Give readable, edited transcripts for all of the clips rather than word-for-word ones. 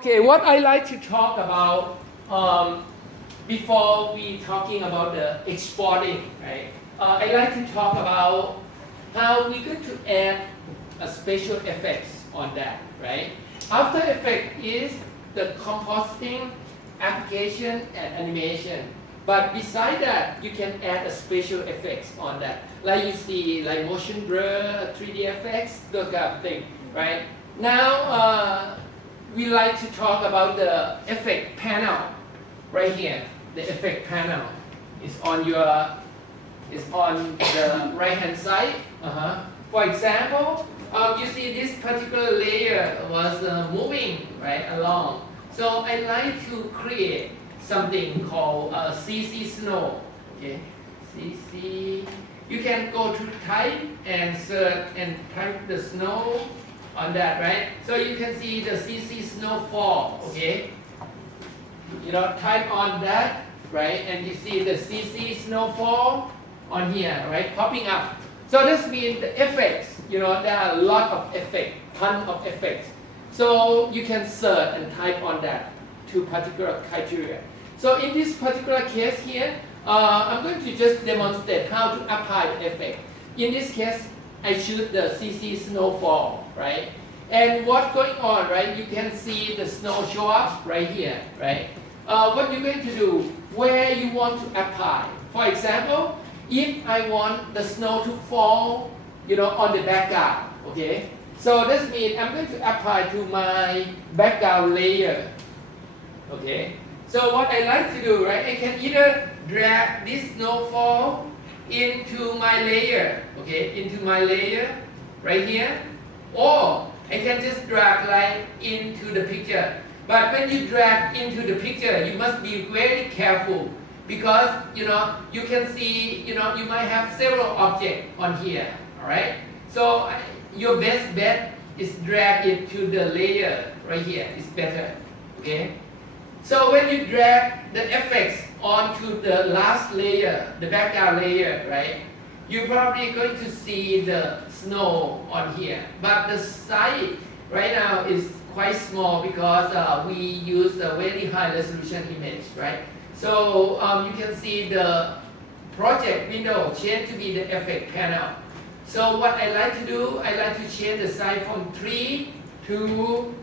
Okay, what I like to talk about before we talking about the exporting, right? I like to talk about how we're going to add a special effects on that, right? After Effects is the compositing, application, and animation. But beside that, you can add a special effects on that. Like you see, like motion blur, 3D effects, those kind of thing, right? Now, we like to talk about the effect panel right here. The effect panel is on the right hand side. For example, you see this particular layer was moving right along. So I like to create something called CC snow. Okay, CC. You can go to type and search and type the snow on that, right? So you can see the CC snowfall, okay? Type on that, right? And you see the CC snowfall on here, right? Popping up. So this means the effects, there are a lot of effects, ton of effects. So you can search and type on that to particular criteria. So in this particular case here, I'm going to just demonstrate how to apply the effect. In this case, I choose the CC snowfall, right? And what's going on, right? You can see the snow show up right here, right? What you're going to do, where you want to apply. For example, if I want the snow to fall, on the background, okay? So this means I'm going to apply to my background layer, okay? So what I like to do, right? I can either drag this snowfall into my layer, okay, into my layer right here, or I can just drag like into the picture. But when you drag into the picture, you must be very careful because you can see you might have several objects on here, all right? So your best bet is drag it to the layer right here. It's better, okay? So when you drag the effects onto the last layer, the background layer, right? You're probably going to see the snow on here. But the size right now is quite small because we use a very high resolution image, right? So you can see the project window change to be the effect panel. So what I like to do, I like to change the size from 3 to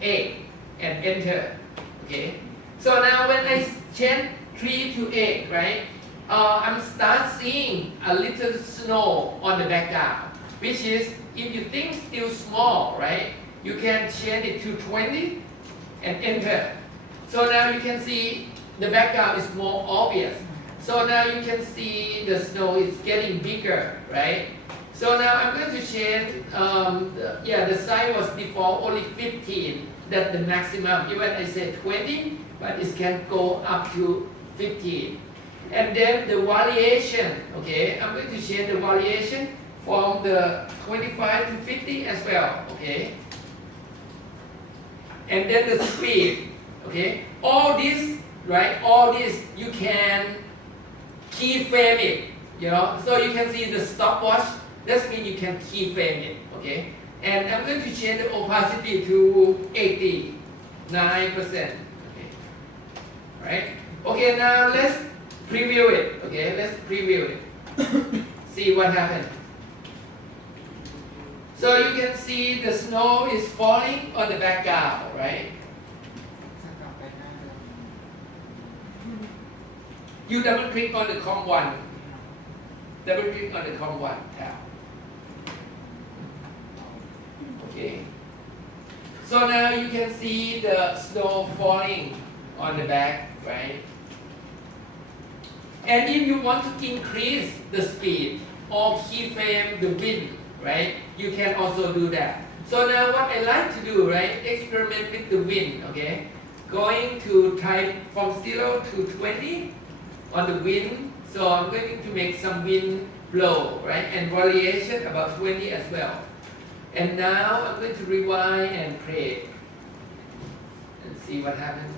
8 and enter, okay? So now when I change 3 to 8, right? I'm start seeing a little snow on the background, which is, if you think still small, right? You can change it to 20 and enter. So now you can see the background is more obvious. So now you can see the snow is getting bigger, right? So now I'm going to change, the size was before only 15, that's the maximum. Even I said 20, but it can go up to 15. And then the variation, okay, I'm going to change the variation from the 25 to 50 as well, okay? And then the speed, okay? All this, right, you can keyframe it, So you can see the stopwatch, that means you can keyframe it, okay? And I'm going to change the opacity to 89%, okay? Right? Okay, now let's preview it. Okay, let's preview it. See what happened. So you can see the snow is falling on the background, right? You double click on the COM1. Double click on the COM1 tab. Okay. So now you can see the snow falling on the back, right? And if you want to increase the speed or keyframe the wind, right? You can also do that. So now what I like to do, right? Experiment with the wind, okay? Going to type from 0 to 20 on the wind. So I'm going to make some wind blow, right? And variation about 20 as well. And now I'm going to rewind and play and see what happens.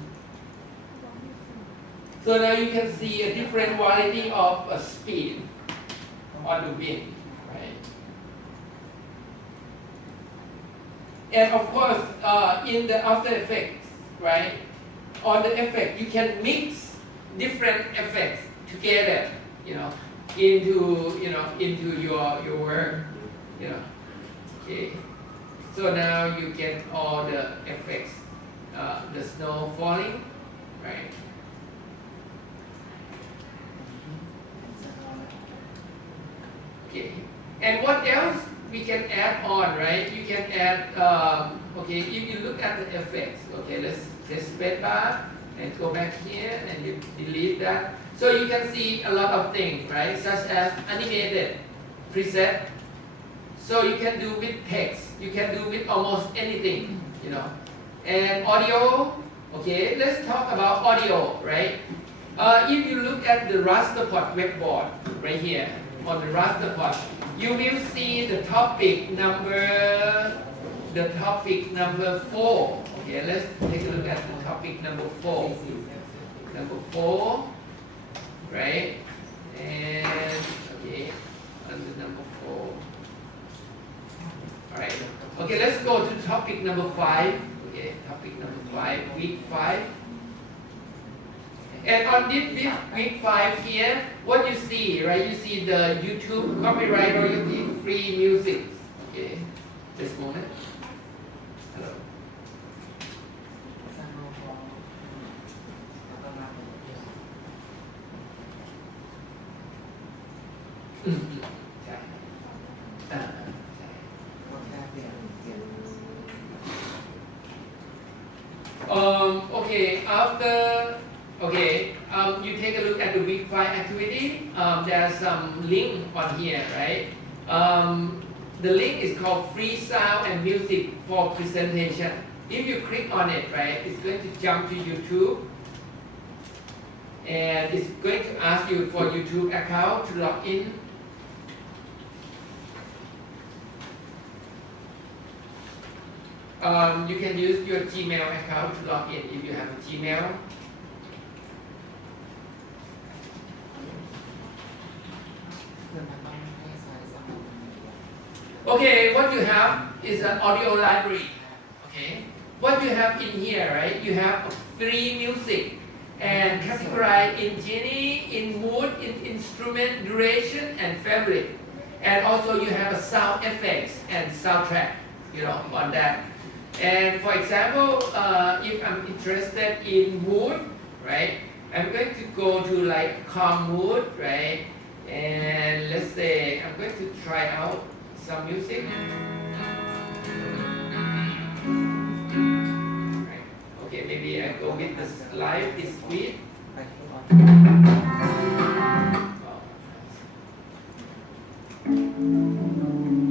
So now you can see a different variety of speed on the wind, right? And of course, in the After Effects, right? On the effect, you can mix different effects together, into your work, Okay. So now you get all the effects, the snow falling, right? Okay. And what else we can add on, right? You can add, okay, if you look at the effects, okay, let's space bar and go back here and you delete that. So you can see a lot of things, right? Such as animated preset. So you can do with text, you can do with almost anything, And audio, okay, let's talk about audio, right? If you look at the Rasterpod webboard right here, on the Rasterpod, you will see the topic number 4. Okay, let's take a look at the topic number 4. Number 4, right? And okay, under number 4. All right. Okay, let's go to topic number 5. Okay, topic number 5, week 5. And on this week 5 here, what you see, right? You see the YouTube copyright royalty free music. Okay, just a moment. Hello. You take a look at the week 5 activity. There's some link on here, right? The link is called free sound and music for presentation. If you click on it, right, it's going to jump to YouTube. And it's going to ask you for YouTube account to log in. You can use your Gmail account to log in if you have a Gmail. Okay, what you have is an audio library. Okay, what you have in here, right? You have free music and categorized in genie, in mood, in instrument, duration, and favorite. And also you have a sound effects and soundtrack, on that. And for example, if I'm interested in mood, right? I'm going to go to like calm mood, right? And let's say I'm going to try out some music. Right. Okay, maybe I go with the slide, this speed.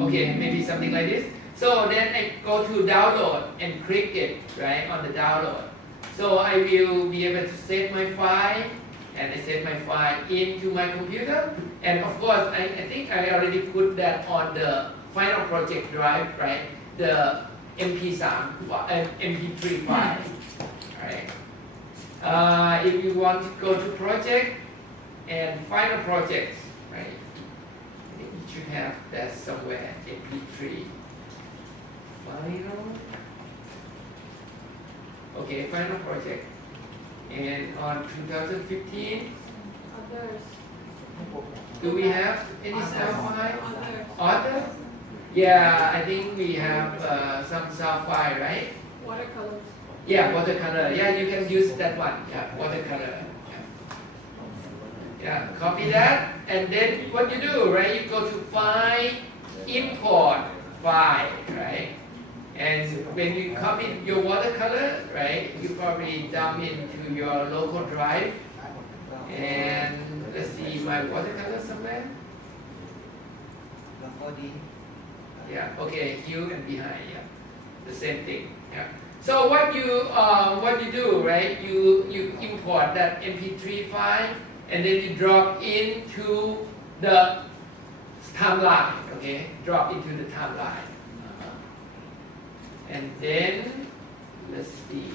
Okay, maybe something like this. So then I go to download and click it, right, on the download. So I will be able to save my file, and I save my file into my computer. And of course, I think I already put that on the final project drive, right, the MP3 file, right. If you want to go to project and final projects, right, I think you should have that somewhere, MP3. Final. Okay, final project. And on 2015, Others. do we have any sound file? Others? Yeah, I think we have some sound file, right? Watercolors. Yeah, watercolor. Yeah, you can use that one. Yeah, watercolor. Yeah, copy that. And then what you do, right? You go to File, Import File, right? And when you copy your watercolor, right, you probably dump into your local drive. And let's see my watercolor somewhere. Yeah, okay, you and behind, yeah, the same thing. Yeah. So what you do, right? You import that MP3 file, and then you drop into the timeline. Okay, drop into the timeline. And then, let's see.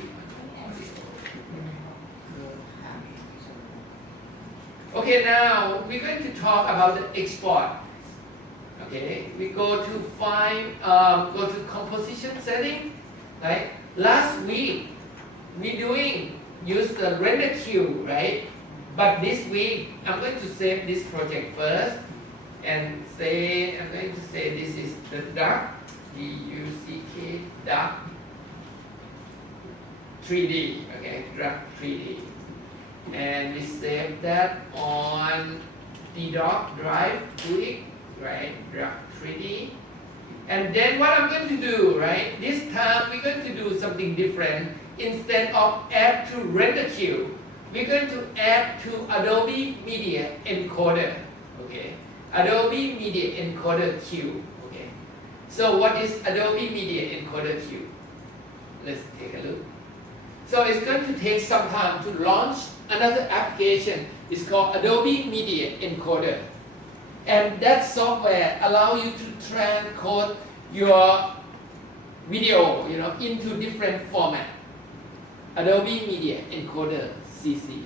Okay, now we're going to talk about the export. Okay, we go to File, go to Composition Setting. Right? Last week, we doing use the render queue, right? But this week, I'm going to save this project first and say, I'm going to say this is the duck, D-U-C-K, duck 3D, okay, duck 3D. And we save that on the doc drive, quick, right, duck 3D. And then what I'm going to do, right, this time we're going to do something different. Instead of add to render queue, we're going to add to Adobe Media Encoder, okay? Adobe Media Encoder queue, okay? So what is Adobe Media Encoder queue? Let's take a look. So it's going to take some time to launch another application. It's called Adobe Media Encoder. And that software allows you to transcode your video, into different format. Adobe Media Encoder CC.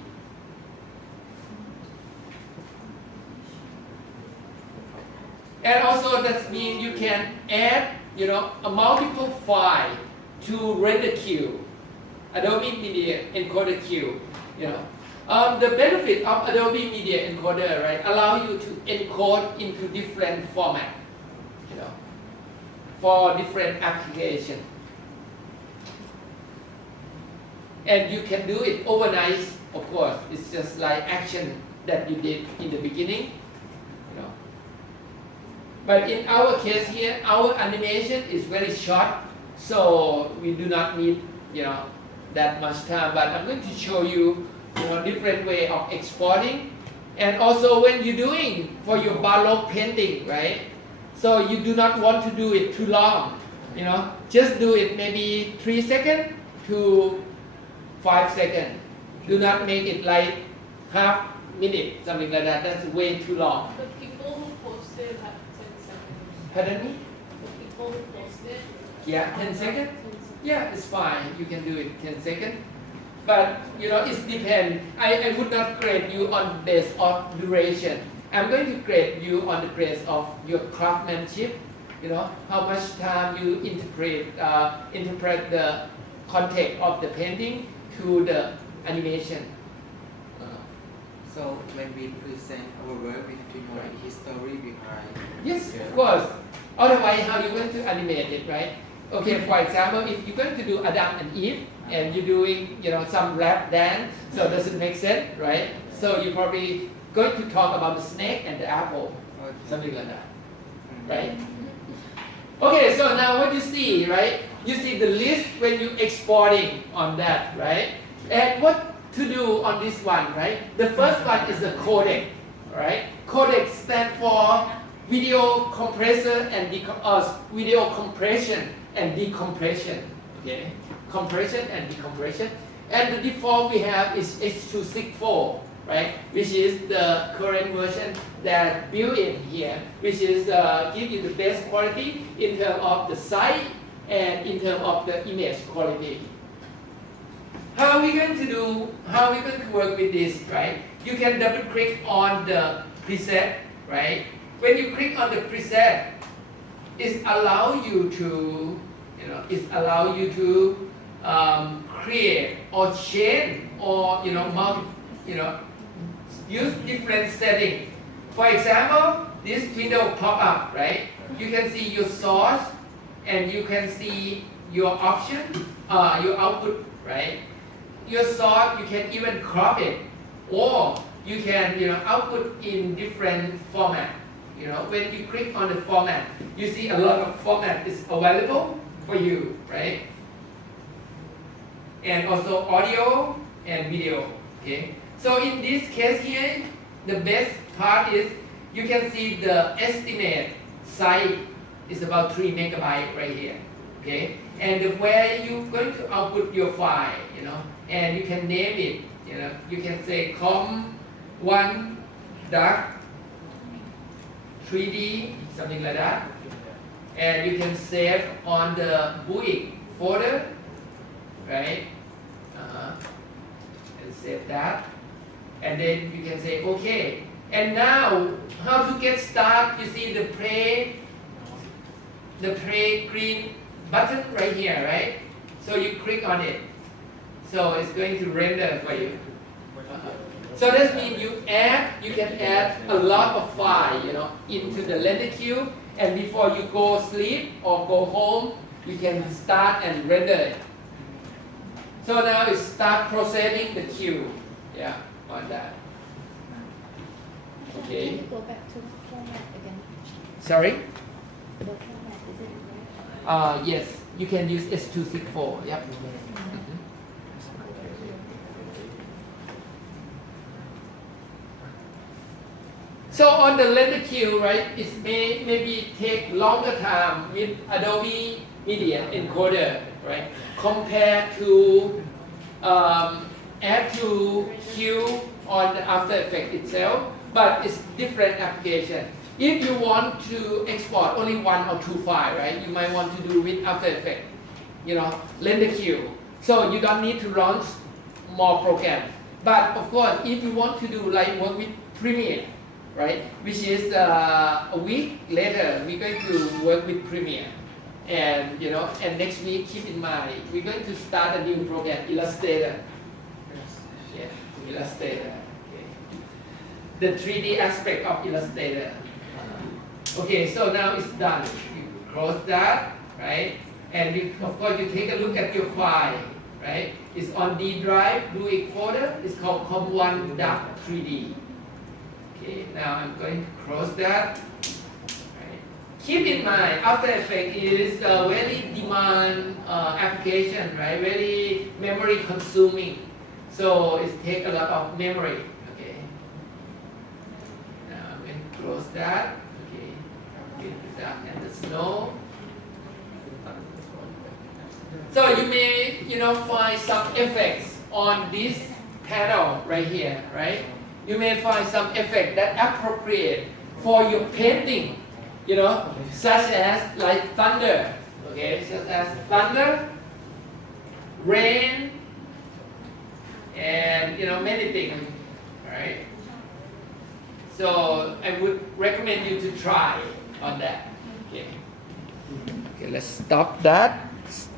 And also that means you can add, a multiple file to render queue. Adobe Media Encoder queue, The benefit of Adobe Media Encoder, right, allow you to encode into different format, for different application. And you can do it overnight, of course. It's just like action that you did in the beginning, But in our case here, our animation is very short, so we do not need, that much time. But I'm going to show you, different way of exporting. And also when you're doing for your baroque painting, right? So you do not want to do it too long, Just do it maybe 3 seconds to 5 seconds. Do not make it like half minute, something like that. That's way too long. The people who posted had 10 seconds. Pardon me? The people who posted. Yeah, 10 seconds? 10 seconds. Yeah, it's fine. You can do it 10 seconds. But, it depends. I would not grade you on the base of duration. I'm going to grade you on the base of your craftsmanship, how much time you interpret the context of the painting to the animation. So when we present our work, we have to know the history behind. Yes, of course. Otherwise, how you going to animate it, right? Okay, for example, if you're going to do Adam and Eve, and you're doing, some rap dance, so does it make sense, right? So you're probably going to talk about the snake and the apple, something like that, right? Okay, so now what you see, right? You see the list when you're exporting on that, right? And what to do on this one, right? The first one is the codec, right? Codec stands for video compressor and video compression and decompression, okay? Compression and decompression. And the default we have is H.264, right? Which is the current version that built in here, which is give you the best quality in terms of the size and in terms of the image quality. How are we going to work with this, right? You can double click on the preset, right? When you click on the preset, it allows you to, create or change or use different settings. For example, this window pop up, right? You can see your source and you can see your option, your output, right? Your source, you can even crop it, or you can output in different format. When you click on the format, you see a lot of format is available for you, right? And also audio and video, okay? So in this case here, the best part is you can see the estimate size is about 3 megabytes right here, okay? And where you're going to output your file, and you can name it, you can say com1 duck 3D, something like that. And you can save on the Buick folder, right? And save that. And then you can say, okay. And now, how to get started? You see the play green button right here, right? So you click on it. So it's going to render for you. So that means you can add a lot of file, into the render queue, and before you go sleep or go home, you can start and render it. So now it start processing the queue, on that. Okay. Can you go back to format again? Sorry? The format, is it right? Yes, you can use H.264. Yep. So on the render queue, right, it may maybe take longer time with Adobe Media Encoder, right, compared to add to queue on the After Effects itself, but it's different application. If you want to export only one or two files, right, you might want to do with After Effects, render queue. So you don't need to launch more programs. But of course, if you want to do like work with Premiere, right, which is a week later, we're going to work with Premiere. And, and next week, keep in mind, we're going to start a new program, Illustrator. Yeah, Illustrator. Okay. The 3D aspect of Illustrator. Okay, so now it's done. You close that, right? And of course, you take a look at your file, right? It's on D drive, do it folder. It's called com1.3d. Okay, now I'm going to close that. Right. Keep in mind, After Effects is a very demand application, right? Very memory consuming. So it takes a lot of memory. Okay. Now I'm going to close that. Okay. Get that and the snow. So you may, find some effects on this panel right here, right? You may find some effect that appropriate for your painting, such as like thunder, okay, such as thunder, rain, and many things, right? So I would recommend you to try on that. Okay. Okay, let's stop that.